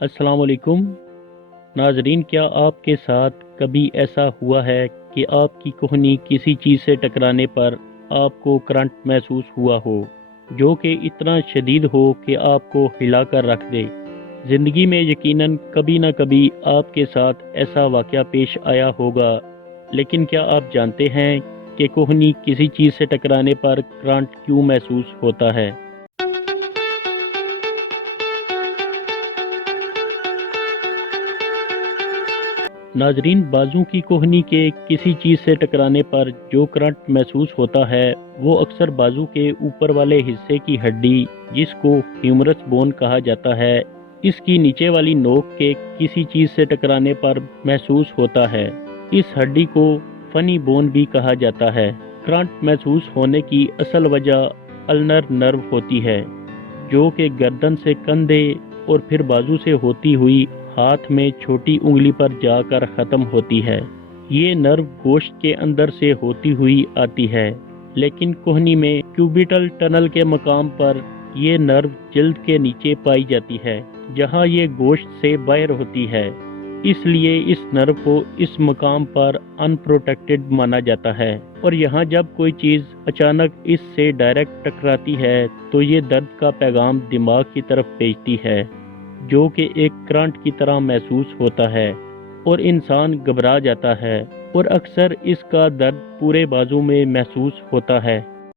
अस्सलाम वालेकुम नाजरीन, क्या आपके साथ कभी ऐसा हुआ है कि आपकी कोहनी किसी चीज़ से टकराने पर आपको करंट महसूस हुआ हो, जो कि इतना शदीद हो कि आपको हिला कर रख दे। ज़िंदगी में यकीनन कभी ना कभी आपके साथ ऐसा वाक़या पेश आया होगा, लेकिन क्या आप जानते हैं कि कोहनी किसी चीज़ से टकराने पर करंट क्यों महसूस होता है? नाजरीन, बाजू की कोहनी के किसी चीज़ से टकराने पर जो करंट महसूस होता है वो अक्सर बाजू के ऊपर वाले हिस्से की हड्डी, जिसको ह्यूमरस बोन कहा जाता है, इसकी नीचे वाली नोक के किसी चीज़ से टकराने पर महसूस होता है। इस हड्डी को फनी बोन भी कहा जाता है। करंट महसूस होने की असल वजह अल्नर नर्व होती है, जो कि गर्दन से कंधे और फिर बाजू से होती हुई हाथ में छोटी उंगली पर जाकर ख़त्म होती है। ये नर्व गोश्त के अंदर से होती हुई आती है, लेकिन कोहनी में क्यूबिटल टनल के मकाम पर ये नर्व जल्द के नीचे पाई जाती है, जहां ये गोश्त से बाहर होती है। इसलिए इस नर्व को इस मकाम पर अनप्रोटेक्टेड माना जाता है, और यहाँ जब कोई चीज़ अचानक इससे डायरेक्ट टकराती है तो ये दर्द का पैगाम दिमाग की तरफ भेजती है, जो कि एक करंट की तरह महसूस होता है, और इंसान घबरा जाता है, और अक्सर इसका दर्द पूरे बाजू में महसूस होता है।